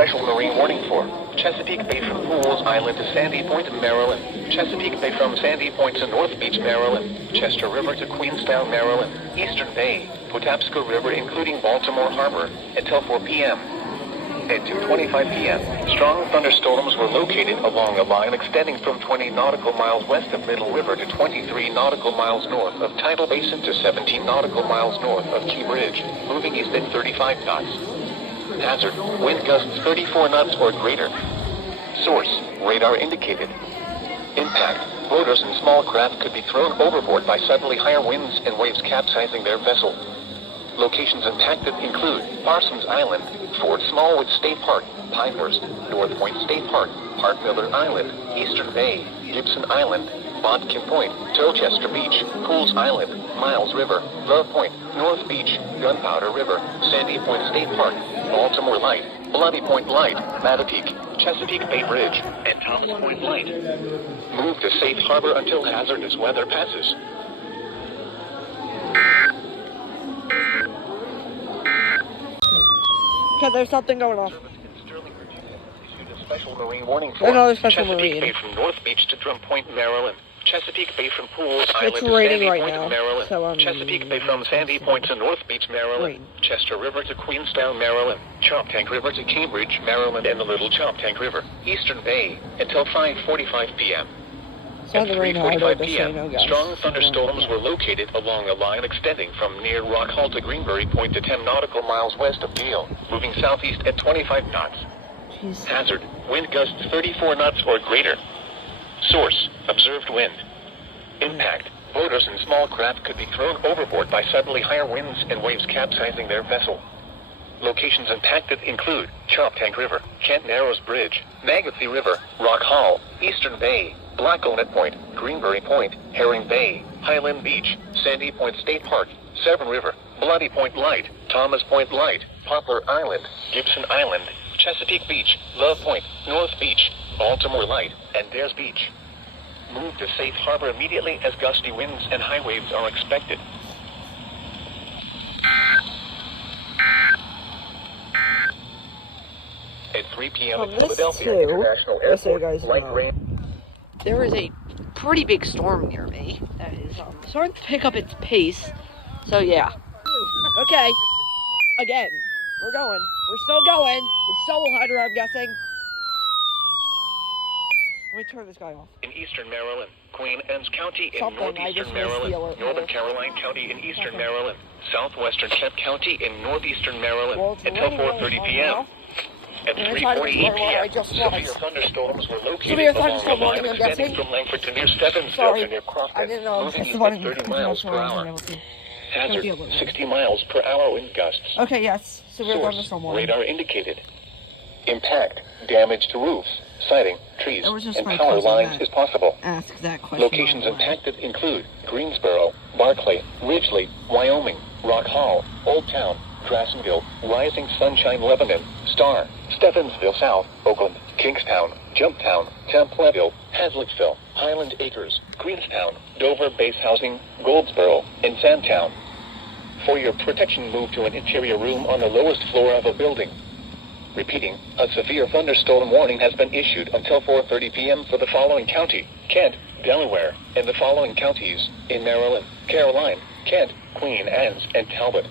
special marine warning for Chesapeake Bay from Pools Island to Sandy Point, Maryland. Chesapeake Bay from Sandy Point to North Beach, Maryland. Chester River to Queenstown, Maryland. Eastern Bay, Patapsco River including Baltimore Harbor until 4 p.m. At 2:25 p.m., strong thunderstorms were located along a line extending from 20 nautical miles west of Middle River to 23 nautical miles north of Tidal Basin to 17 nautical miles north of Key Bridge, moving east at 35 knots. Hazard, wind gusts 34 knots or greater. Source, radar indicated. Impact, boaters and small craft could be thrown overboard by suddenly higher winds and waves capsizing their vessel. Locations impacted include Parsons Island, Fort Smallwood State Park, Pinehurst, North Point State Park, Park Miller Island, Eastern Bay, Gibson Island, Bodkin Point, Towchester Beach, Pools Island, Miles River, Love Point, North Beach, Gunpowder River, Sandy Point State Park, Baltimore Light, Bloody Point Light, Mattapique, Chesapeake Bay Bridge, and Thomas Point Light. Move to safe harbor until hazardous weather passes. Okay, there's something going on. Special marine warning for Chesapeake marine. Bay from North Beach to Drum Point, Maryland. Chesapeake Bay from Pools Island to raining Sandy right Point, now, Maryland. so, Chesapeake Bay from Sandy Point to North Beach, Maryland. Rain. Chester River to Queenstown, Maryland. Choptank River to Cambridge, Maryland, and the Little Choptank River. Eastern Bay until 5:45 p.m. At 3:45 p.m., strong thunderstorms were located along a line extending from near Rock Hall to Greenbury Point to 10 nautical miles west of Deal, moving southeast at 25 knots. Jeez. Hazard, wind gusts 34 knots or greater. Source, observed wind. Impact, boaters and small craft could be thrown overboard by suddenly higher winds and waves capsizing their vessel. Locations impacted include Choptank River, Kent Narrows Bridge, Magathie River, Rock Hall, Eastern Bay, Blackownet Point, Greenbury Point, Herring Bay, Highland Beach, Sandy Point State Park, Severn River, Bloody Point Light, Thomas Point Light, Poplar Island, Gibson Island, Chesapeake Beach, Love Point, North Beach, Baltimore Light, and Dares Beach. Move to safe harbor immediately as gusty winds and high waves are expected. At 3 p.m. at Philadelphia International Airport, light rain. There is a pretty big storm near me that is starting to pick up its pace. So yeah. Okay. Again, we're going. We're still going. It's double header, I'm guessing. Let me turn this guy off. In eastern Maryland, Queen Anne's County in northeastern Maryland, Northern Caroline County in eastern Maryland, southwestern Kent County in northeastern Maryland, until 4:30 p.m. At 3:48 p.m., severe thunderstorms were located along a line extending from Langford to near Stevensville to near Crofton, moving east at 30 miles per hour. Hazard, 60 miles per hour wind gusts. Okay, yes. Severe thunderstorm warning. Radar indicated. Impact, damage to roofs, siding, trees, and power lines is possible. Ask that question. Locations impacted include Greensboro, Barclay, Ridgely, Wyoming, Rock Hall, Old Town, Drassonville, Rising Sunshine, Lebanon, Star, Stevensville South, Oakland, Kingstown, Jumptown, Templeville, Hazlettville, Highland Acres, Greenstown, Dover Base Housing, Goldsboro, and Sandtown. For your protection, move to an interior room on the lowest floor of a building. Repeating, a severe thunderstorm warning has been issued until 4:30 p.m. for the following county, Kent, Delaware, and the following counties in Maryland, Caroline, Kent, Queen Anne's, and Talbot.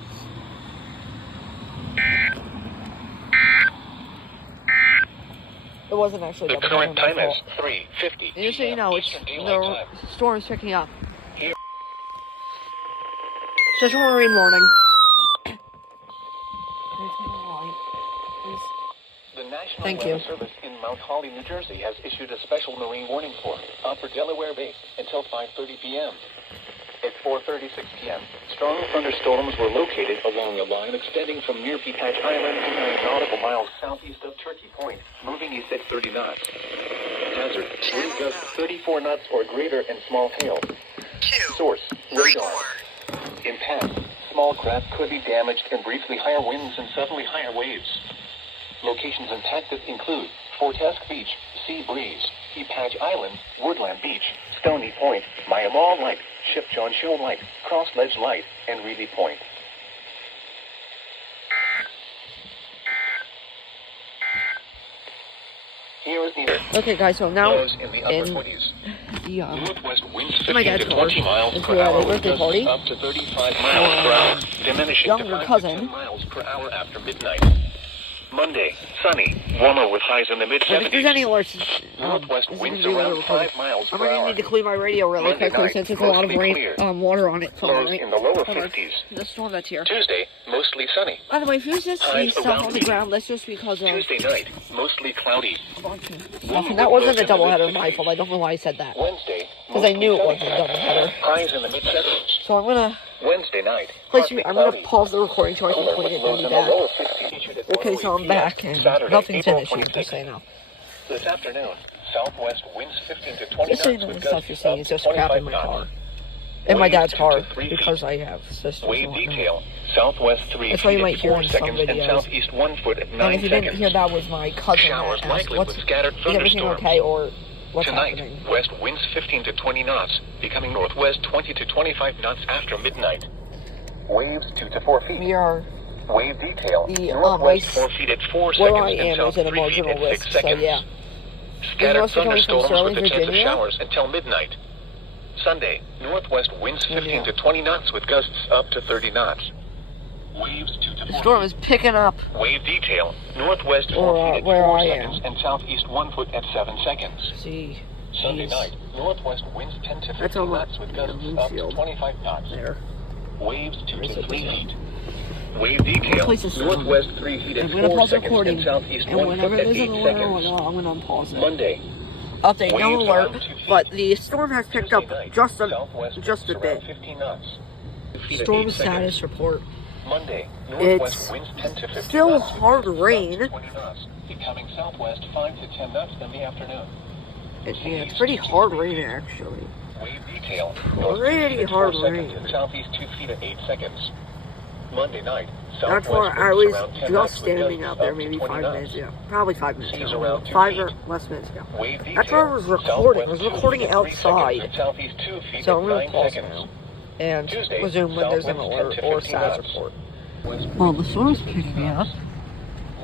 It wasn't actually. The current time is 3:50. Just so you know, the storm is picking up. Here. Special marine warning. The National Thank Weather you. Service in Mount Holly, New Jersey, has issued a special marine warning for Upper Delaware Bay until 5:30 p.m. At 4:36 p.m., strong thunderstorms were located along a line extending from near Peathatch Island to 9 nautical miles southeast of Turkey Point, moving east at 30 knots. Hazard, wind gusts 34 knots or greater and small hail. Source, radar. Impact, small craft could be damaged and briefly higher winds and suddenly higher waves. Locations impacted include Fortesk Beach, Sea Breeze, Peathatch Island, Woodland Beach, Stony Point, Miamall Light, Ship John Show Light, Cross Ledge Light, and Reedy Point. Here is the Okay, guys, so now lows in the upper in 20s. the, Northwest winds my 15 dad's to car. 20 miles It's per at a hour with birthday gusts party. up to 35 miles per hour, diminishing to Younger 5 to cousin. 10 miles per hour after midnight. Monday, sunny, warmer with highs in the But if there's mid-70s. any alerts, Northwest this is winds gonna be a around little 5 miles I'm per gonna hour. need to clean my radio really Monday quickly night, since there's a lot of mostly rain, clear. water on it. So Lows in the lower 50s. the storm that's here. Tuesday, mostly sunny. By the way, if you just see Highs stuff around on the 80. ground, that's just because of Tuesday night, mostly cloudy. a bunch of stuff. Warmer And that with wasn't a lows in the doubleheader, my mid-60s. fault. I don't know why I said that. Wednesday, Because I knew it mostly wasn't a sunny. doubleheader. Highs in the mid-70s. So I'm gonna Wednesday night, I'm gonna cloudy. pause the recording so I can clean it and Lows be in the back. lower 50s. Okay, so I'm back and Saturday, nothing's April finished yet, 26th. just so you know. This afternoon, southwest winds 15 to 20 Just so you knots know, the with stuff gusts you're seeing up is to just crap in 25 my knots. car. In my Waves dad's 2 car, to 3 because feet. I have sisters Wave and whatnot. detail, southwest 3 That's why you feet might at hear 4 in some seconds and videos. southeast 1 foot at 9 And if you seconds. didn't hear, that was my cousin Showers that asked, likely what's, with scattered is everything thunderstorms. okay, or what's Tonight, happening? west winds 15 to 20 knots, becoming northwest 20 to 25 knots after midnight. Waves 2 to 4 feet. We are, Wave detail, the, northwest ice 4 feet at 4 where seconds I and am south is at a 3 feet marginal at 6 risk, so seconds. yeah. Scattered mostly coming from thunderstorms Sterling, with a chance of Virginia. showers until midnight. Sunday, northwest winds 15 to 20 knots with gusts up to 30 knots. Waves 2 to 4 The storm is picking up. Wave detail, northwest 4 Or, feet at where 4 I seconds and southeast 1 foot at 7 seconds. See, Sunday jeez. night, northwest winds 10 to 15 That's almost- knots with yeah, gusts up to windshield. 25 knots. There. Waves 2 Where's to it? 3 feet. Wave detail, place is sound. northwest 3 feet at I'm gonna 4 pause the seconds recording, and southeast and 1 whenever foot at there's 8 an alert, seconds. I'm gonna unpause it. Monday, Update, no waves alert, around 2 feet. but the storm has picked up Tuesday night, just southwest a winds bit. around 15 knots. 2 feet at Storm 8 seconds. status report. Monday, It's northwest winds 10 to 15 still knots with hard gusts up rain. to 20 knots, becoming southwest 5 to 10 knots in the afternoon. It's pretty hard rain, actually. Wave detail, Pretty north 2 feet at 4 hard seconds rain. and southeast 2 feet at 8 seconds. Monday night, That's southwest why I winds was around 10 just knots with standing gusts out there up to maybe 20 5 knots. minutes ago. Probably 5 minutes Seas ago. around 2 5 feet. or less minutes ago. Wave detail, That's where I was recording. I was southwest 2 recording feet at 3 seconds outside. and southeast 2 feet So at I'm going 9 to pause seconds. now and Tuesday, resume when there's an southwest alert 10 to or 15 status knots. report. Well, the storm's picking up.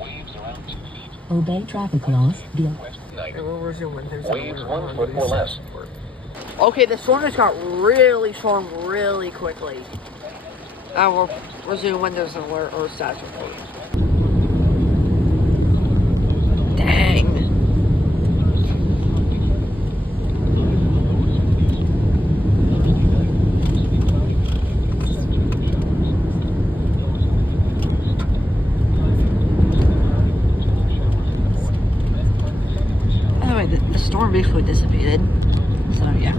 Waves around 2 feet. Obey traffic laws via West night. And we'll resume when there's an Waves alert 1 or foot or less. report. Okay, the storm just got really strong really quickly. I will resume when there's an alert or status report. Dang. Anyway, the storm basically dissipated. So, yeah.